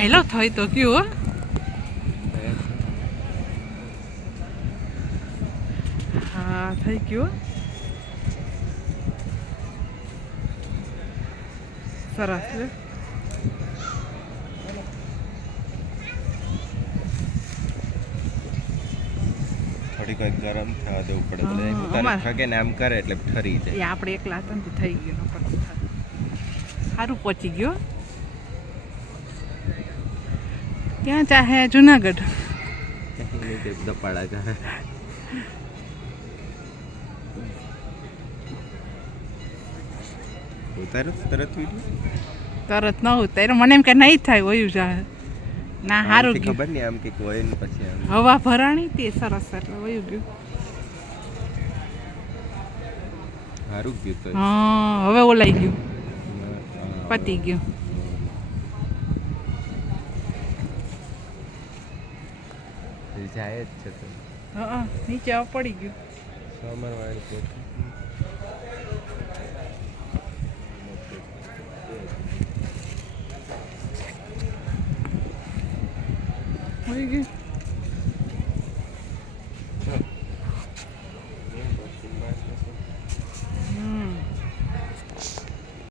હાલો થઈ તો ગયું હો હા થઈ ગયું સરસ લે થોડી કોઈ ગરમ થવા દેવું પડે એટલે ઉતારે થકે ને આમ કરે એટલે ઠરી જાય એ આપણે એકલા હતા ને થઈ ગયું સારું પહોંચી ગયો ક્યાં ચાહે જુનાગઢ દપાડા ચાહે ઉતારો તરત તરત ન ઉતાર્યો મને એમ કે નહીં થાય વયું જાય ના સારું ગયું ખબર નહીં આમ કે હોય ને પછી આમ હવા ભરાણી તે સરસ એટલે વયું ગયું સારું ગયું તો હા હવે ઓલાઈ ગયું પતી ગયું જાય જ છે તો હા નીચે પડી ગયું સમર વાળી વહી ગયું